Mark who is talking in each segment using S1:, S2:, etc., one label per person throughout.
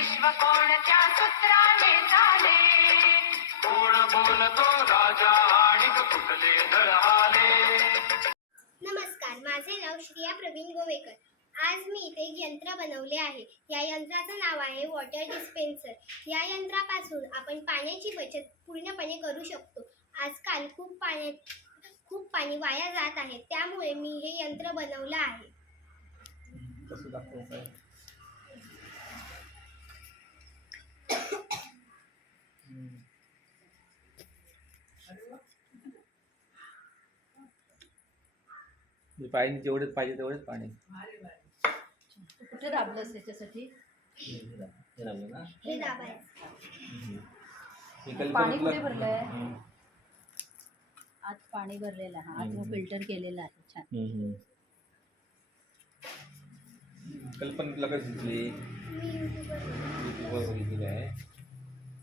S1: विश्व कोणत्या सूत्राने झाले?
S2: कोण बोलतो राजा आणि कुठले दळहाले
S3: नमस्कार माझे नाव श्रिया प्रवीण गोवेकर. आज मी इथे एक यंत्र बनवले आहे. या यंत्राचं नाव आहे वॉटर डिस्पेन्सर. या यंत्रापासून आपण पाण्याची बचत पूर्णपणे करू शकतो. आजकाल खूप पाण्या खूप पाणी वाया जात आहे. त्यामुळे मी हे यंत्र बनवलं आहे.
S4: पाणी जेवढेच पाहिजे तेवढेच पाणी.
S5: कुठे दाबलंस त्याच्यासाठी
S4: हे
S3: हे दाबायचं.
S4: हे
S5: पाणी कुठे भरलंय? आत पाणी भरलेलं आहे. आत. फिल्टर केलेलं आहे. छान.
S4: हम्म. कल्पना तुला कशी आहे.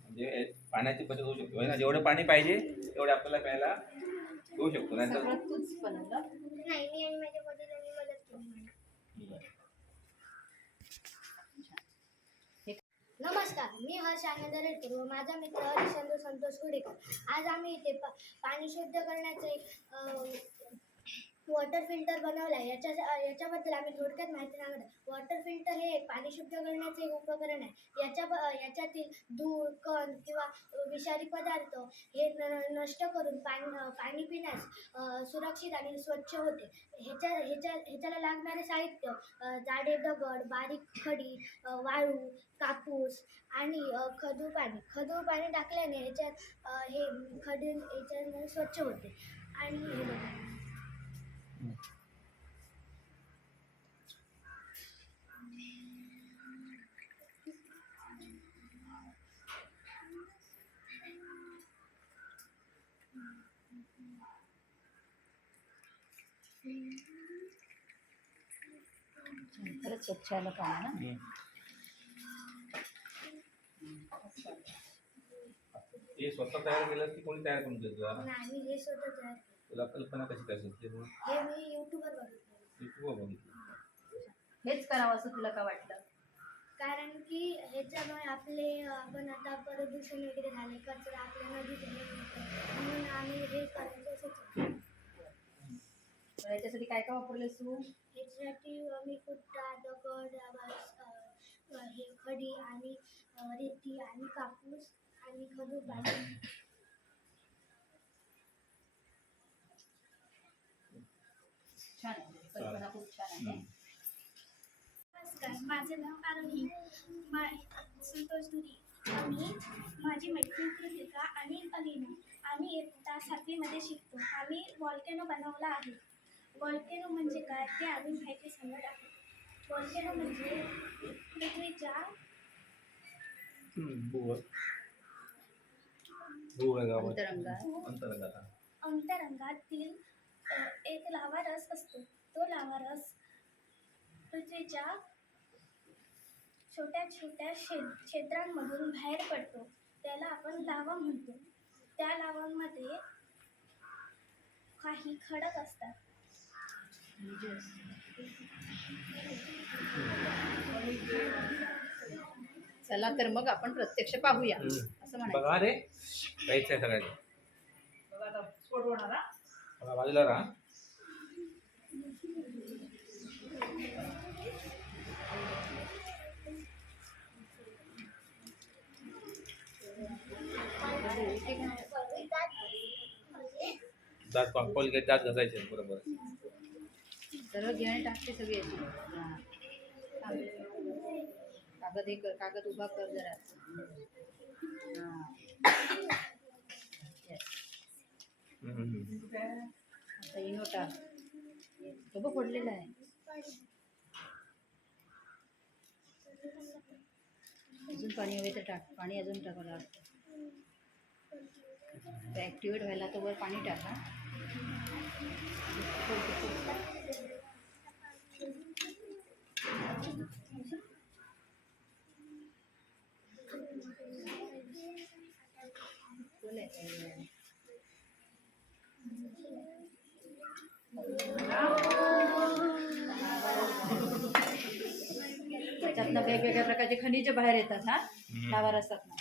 S4: म्हणजे पाण्याची बचत होऊ शकते. ना? जेवढं पाणी पाहिजे तेवढे आपल्याला प्यायला घेऊ शकतो नाही तर
S5: सगळं तूच बनवलं.
S3: नाही मी आणि माझ्या वडिलांनी मदत केली नमस्कार मी हर्ष आनंद रेडकर व माझा मित्र हरिश्चंद्र संतोष हुडेकर आज आम्ही इथे पा पाणी शुद्ध करण्याचं एक वॉटर फिल्टर बनवला आहे याच्या याच्याबद्दल आम्ही थोडक्यात माहिती सांगत आहे. वॉटर फिल्टर हे एक पाणी शुद्ध करण्याचे एक उपकरण आहे. याच्या याच्यातील धूळ कण किंवा विषारी पदार्थ हे न नष्ट करून पाणी पाणी पिण्यास सुरक्षित आणि स्वच्छ होते. ह्याच्या ह्याच्या ह्याच्याला लागणारे साहित्य जाडे दगड बारीक खडी वाळू कापूस आणि अ, पाणी. खजूर पाणी टाकल्याने ह्याच्यात हे खडी ह्याच्या स्वच्छ होते. आणि हे बघा.
S5: खरंच स्वच्छ आलं पाणी ना.
S4: हे स्वतः तयार केलं की कोणी तयार करून देतं
S3: नाही मी हे स्वतः तयार.
S4: तुला कल्पना कशी काय सुचली
S3: हे मी युट्यूबवर बघितलं.
S4: युट्यूबवर बघितली.
S5: हेच करावं असं तुला का वाटलं?
S3: कारण की ह्याच्यामुळे आपले आपण आता प्रदूषण वगैरे झाले कचरा आपल्या नदीत. म्हणून आम्ही हे करायचं.
S5: तर याच्यासाठी काय काय वापरलेस तू?
S3: ह्याच्यासाठी अ, मी कुट्टा दगड अ, हे खडी आणि अ, रेती आणि कापूस आणि खजूर पाणी
S6: नमस्कार माझे नाव आरोही. मा संतोष दुरी. आम्ही माझी मैत्रीण कृतिका आणि अलिना. आम्ही इयत्ता सातवीमध्ये शिकतो. आम्ही वॉल्केनो बनवला आहे. वॉल्केनो म्हणजे काय ते आम्ही माहिती सांगत आहोत. वॉल्केनो म्हणजे पृथ्वीच्या अंतरंगातील एक लावा रस असतो. तो लावा रस पृथ्वीच्या छोट्या छोट्या क्षे क्षेत्रांमधून बाहेर पडतो. त्याला आपण लावा म्हणतो. त्या लावांमध्ये काही खडक असतात.
S5: चला तर मग आपण प्रत्यक्ष पाहूया. असं म्हणायचं.
S4: बघा रे. काहीच बघा बाजूला राहा. दात कोलगेट दात घासायचे बरोबर.
S5: सर्व घेणे टाकते सगळी. याची हां. कागद हे कर कागद उभा कर जरा. आता इनोटा तो बघ पडलेला आहे. अजून पाणी हवे तर टाक. पाणी अजून टाकावं लागतं. ॲक्टिवेट व्हायला तर वर पाणी टाका. त्याच्यातनं वेगवेगळ्या प्रकारचे खनिजे बाहेर येतात हा? टावर असतात ना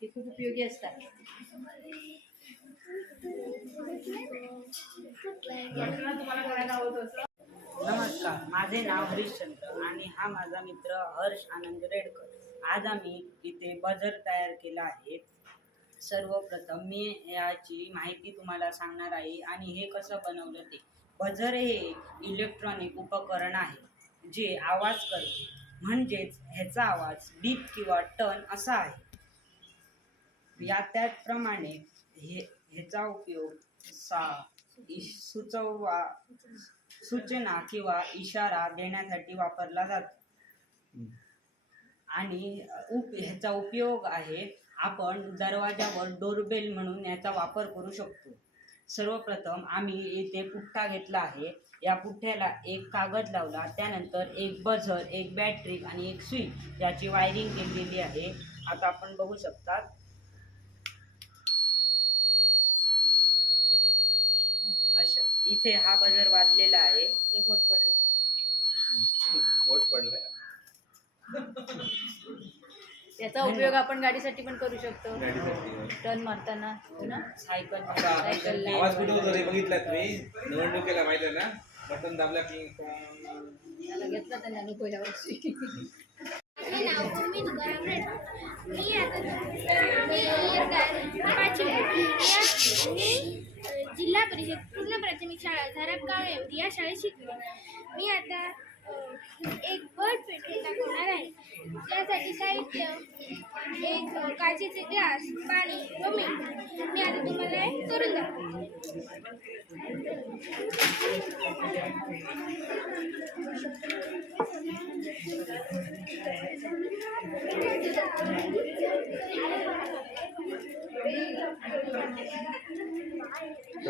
S5: ते खूप उपयोगी असतात.
S7: नमस्कार माझे नाव हरिश्चंद्र आणि हा माझा मित्र हर्ष आनंद रेडकर. आज आम्ही इथे बजर तयार केला आहे. सर्वप्रथम मी याची माहिती तुम्हाला सांगणार आहे आणि हे कसं बनवलं ते. बजर हे इलेक्ट्रॉनिक उपकरण आहे जे आवाज करते. म्हणजेच ह्याचा आवाज बीप किंवा टन असा आहे. या त्याचप्रमाणे हे ह्याचा उपयोग सा इश- सुचवा सूचना किंवा इशारा देण्यासाठी वापरला जातो. आणि उप ह्याचा उपयोग आहे आपण दरवाजावर डोरबेल म्हणून याचा वापर करू शकतो. सर्वप्रथम आम्ही इथे पुठ्ठा घेतला आहे. या पुठ्ठ्याला एक कागद लावला त्यानंतर एक बझर एक बॅटरी आणि एक स्विच याची वायरिंग केलेली आहे. आता आपण बघू शकतात इथे हा बजर वाजलेला आहे
S5: ते होत पडलं
S4: वोट पडलाय
S5: त्याचा उपयोग आपण गाडीसाठी पण करू शकतो
S4: गाडीसाठी
S5: टर्न मारताना हो ना
S7: सायकल
S4: आता
S5: सायकलला.
S4: आवाज कुठे होतो रे बघितला तुम्ही निवडणुकीला माहिती आहे ना बटन दाबला की
S5: त्याला घेतला त्यांनी अनुभव यावर्षी
S6: माझे नाव उर्मी तुकाराम रेडकर मी आता मी इयत्ता पाचवी या- मी अ, जिल्हा परिषद शाळा झारप एवढी या शाळेत शिकले. मी आता एक बर्ड पेंटिंग दाखवणार आहे. त्यासाठी साहित्य एक काचेचे ग्लास पाणी व मीठ मी आता तुम्हाला हे करून दाखवते.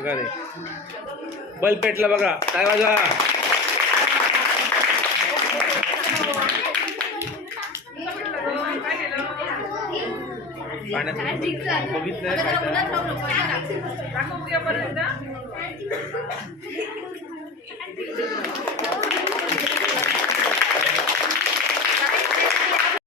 S4: प्रकारे बल बल्ब पेटला बघा. काय वाजवा? पाण्यात बघितलं